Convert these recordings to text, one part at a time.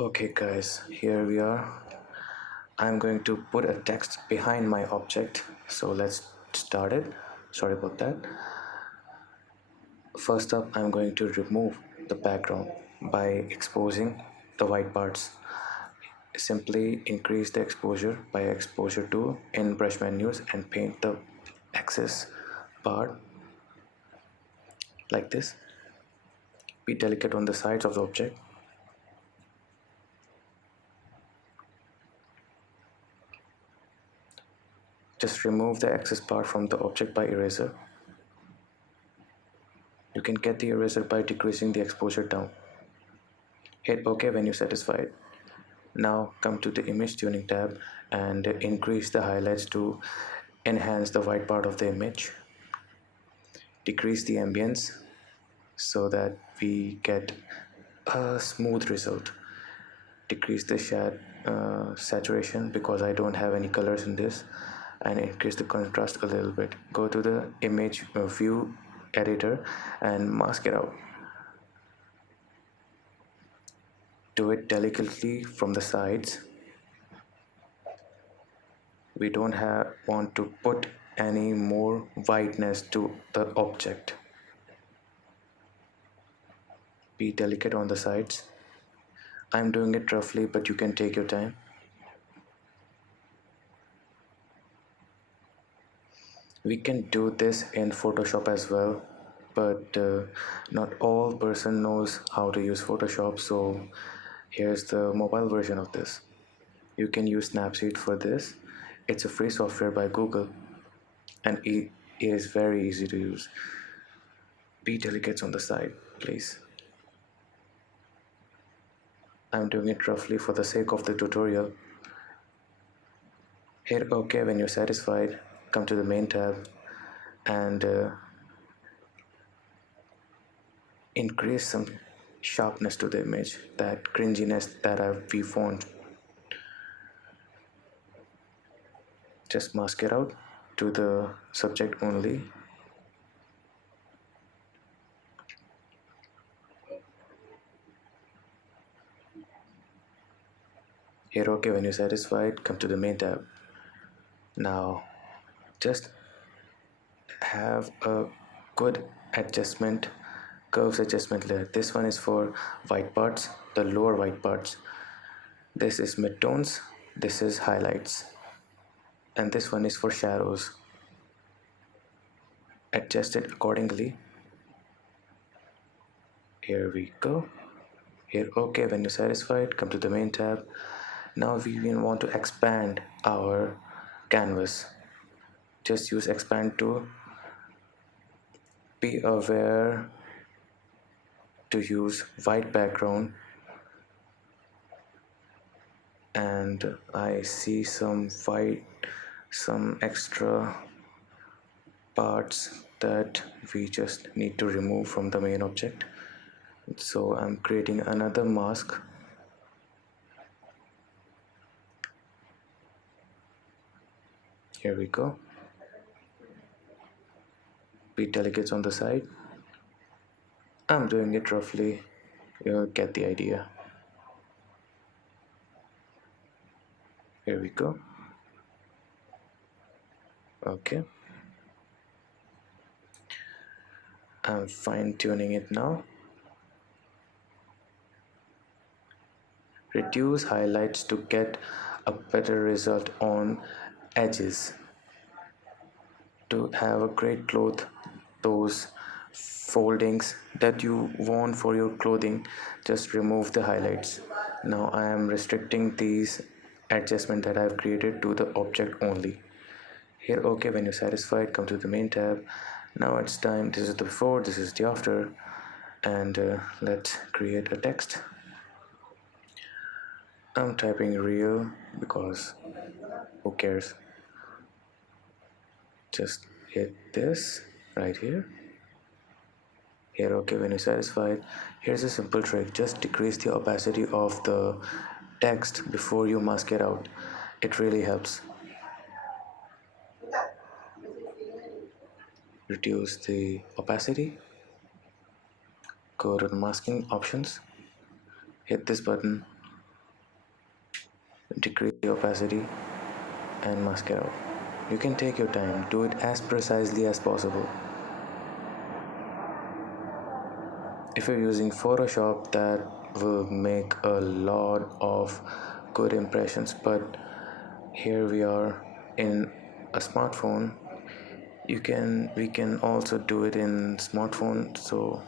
Okay guys, here we are. I'm going to put a text behind my object. So let's start it. Sorry about that. First up, I'm going to remove the background by exposing the white parts. Simply increase the exposure by exposure tool in brush menus and paint the excess part like this. Be delicate on the sides of the object. Just remove the excess part from the object by eraser. You can get the eraser by decreasing the exposure down. Hit OK when you're satisfied. Now come to the image tuning tab and increase the highlights to enhance the white part of the image. Decrease the ambience so that we get a smooth result. Decrease the saturation because I don't have any colors in this, and increase the contrast a little bit. Go to the image view editor and mask it out. Do it delicately from the sides. We don't want to put any more whiteness to the object. Be delicate on the sides. I'm doing it roughly, but you can take your time. We can do this in Photoshop as well, but not all person knows how to use Photoshop, so here's the mobile version of this. You can use Snapseed for this. It's a free software by Google and it is very easy to use. Be delicate on the side, please. I'm doing it roughly for the sake of the tutorial. Hit OK when you're satisfied. Come to the main tab and increase some sharpness to the image, that cringiness that we want. Just mask it out to the subject only. Hit OK when you're satisfied. Come to the main tab. Now just have a good adjustment, curves adjustment layer. This one is for white parts, the lower white parts. This is midtones, this is highlights, and this one is for shadows. Adjust it accordingly. Here we go. Hit OK when you're satisfied. Come to the main tab. Now we want to expand our canvas. Just use expand tool. Be aware to use white background, and I see some extra parts that we just need to remove from the main object. So I'm creating another mask. Here we go. Be delicate on the side. I'm doing it roughly. You'll get the idea. Here we go. Okay. I'm fine tuning it now. Reduce highlights to get a better result on edges. To have a great cloth, those foldings that you want for your clothing, just remove the highlights. Now I am restricting these adjustment that I have created to the object only. Here OK when you're satisfied, come to the main tab. Now it's time. This is the before, this is the after, and let's create a text. I'm typing real because who cares. Just hit this right here. Here OK when you're satisfied. Here's a simple trick. Just decrease the opacity of the text before you mask it out. It really helps. Reduce the opacity. Go to the masking options. Hit this button decrease the opacity, and mask it out. You can take your time, do it as precisely as possible. If you're using Photoshop, that will make a lot of good impressions, but here we are in a smartphone. We can also do it in smartphone, so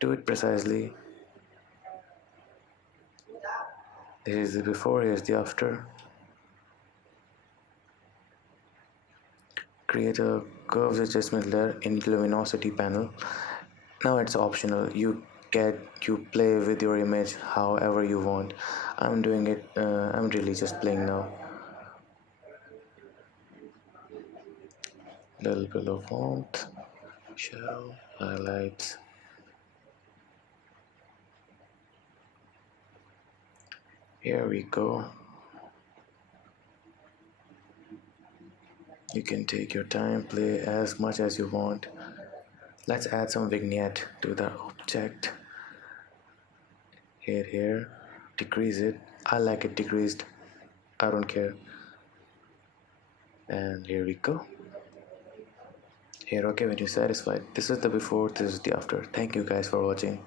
do it precisely. This is the before, here's the after. Create a curves adjustment layer in luminosity panel. Now it's optional. You play with your image however you want. I'm doing it. I'm really just playing now. Little bit of warmth, shadow, highlights. Here we go. You can take your time, play as much as you want. Let's add some vignette to the object. Here, decrease it. I like it decreased. I don't care. And here we go. Here, okay, when you're satisfied. This is the before, this is the after. Thank you guys for watching.